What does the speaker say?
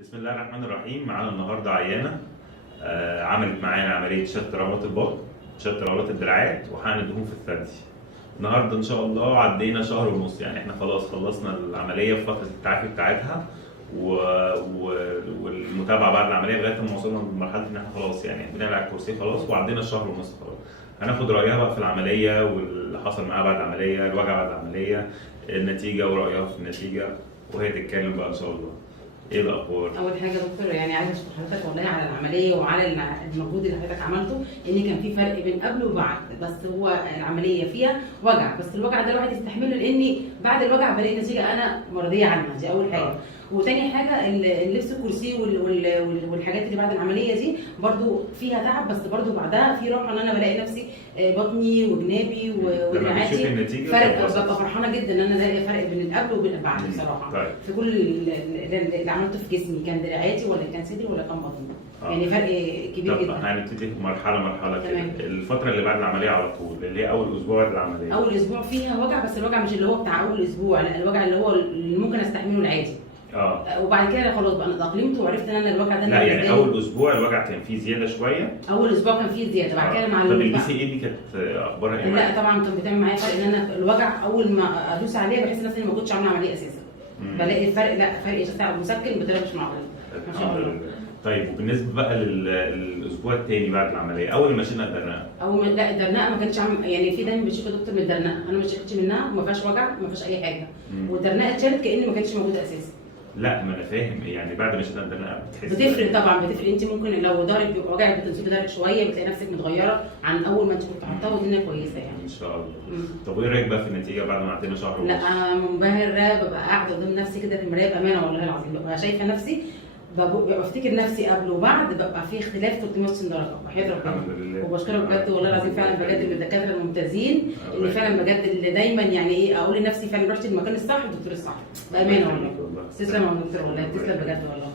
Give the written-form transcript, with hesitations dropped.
بسم الله الرحمن الرحيم. معانا النهارده عيانه عملت معانا عمليه شد رباط البطن، شد رباط الدراعات، وحقن الدهون في الثدي. النهارده ان شاء الله عدينا شهر ونص، يعني احنا خلاص خلصنا العمليه في فتره التعافي بتاعتها والمتابعه بعد العمليه لغايه ما وصلنا لمرحله ان احنا خلاص يعني بنعمل على الكرسي خلاص، وعدينا الشهر ونص خلاص. هناخد رايها بقى في العمليه واللي حصل معاها بعد العمليه، الوجع بعد العمليه، النتيجه ورايها في النتيجه، وهي تتكلم بقى ان شاء الله. ايه الاخبار؟ اول حاجه يا دكتور، يعني عايزه اشكر حضرتك والله على العمليه وعلى المجهود اللي حضرتك عملته، ان كان في فرق بين قبل وبعد، بس هو العمليه فيها وجع، بس الوجع ده الواحد يستحمله، لاني بعد الوجع بلاقي نتيجه انا مرضيه عنها. دي اول حاجه. وتاني حاجه اللبس الكرسي والحاجات اللي بعد العمليه دي برضو فيها تعب، بس برضو بعدها في راحه، ان انا بلاقي نفسي بطني وجنابي ودراعاتي فرق. ببقى فرحانه جدا ان انا الاقي فرق بين القبل وبين البعد بصراحه. طيب. في كل اللي عملته في جسمي، كان دراعاتي ولا كان صدري ولا كان بطني. يعني فرق كبير جدا. هنبتدي مرحله كده. الفتره اللي بعد العمليه على طول، اللي هي اول اسبوع بعد العمليه. اول اسبوع فيها وجع، بس الوجع مش اللي هو بتاع اول اسبوع، لا، الوجع اللي هو اللي ممكن استحمله العادي. وبعد كده خلاص بقى انا اتاقلمت وعرفت ان انا الوجع ده. لا يعني اول اسبوع الوجع كان فيه زياده شويه. اول اسبوع كان فيه زياده، بعد كده مع طب البي سي اي دي كانت اخبارها ايه؟ لا طبعا كان بتعمل معايا فرق، ان انا الوجع اول ما ادوس عليه بحس نفسي اني ما كنتش عامله عمليه اساسا. بلاقي الفرق، لا فرق شاسع، مسكن بطريقه مش معقوله. ما شاء الله. طيب وبالنسبه بقى للاسبوع الثاني بعد العمليه، اول ما شلنا الدرنقه. لا الدرنقه ما كانتش يعني في دايما بتشوف يا دكتور من الدرنقه، انا ما اشتكيتش منها وما فيهاش وجع وما فيهاش اي حاجه. والدرنقه اتشالت كأن ما كانتش موجوده اساسا. لا ما انا فاهم، يعني بعد ما شلنا الدرنقه بتفرق طبعا، بتفرق. انت ممكن لو ضهرك بيبقى وجعك بتنزلي ضهرك شويه، بتلاقي نفسك متغيره عن اول ما انت كنت حاطاها، والدنيا كويسه يعني. ان شاء الله. طب وايه رايك بقى في النتيجه بعد ما عدينا شهر ونص؟ لا انا منبهره، ببقى قاعده قدام نفسي كده في المرايه بامانه والله العظيم، ببقى شايفه نفسي، ببقى بفتكر نفسي قبل وبعد، ببقى في اختلاف 360 درجه وحياه ربنا. الحمد لله. وبشكرك بجد والله العظيم، فعلا بجد من الدكاتره الممتازين، اللي فعلا بجد اللي دايما يعني ايه اقول لنفسي فعلا رحت المكان الصح، الدكتور الصح بامانه والله. تسلم يا دكتور والله، تسلم بجد والله.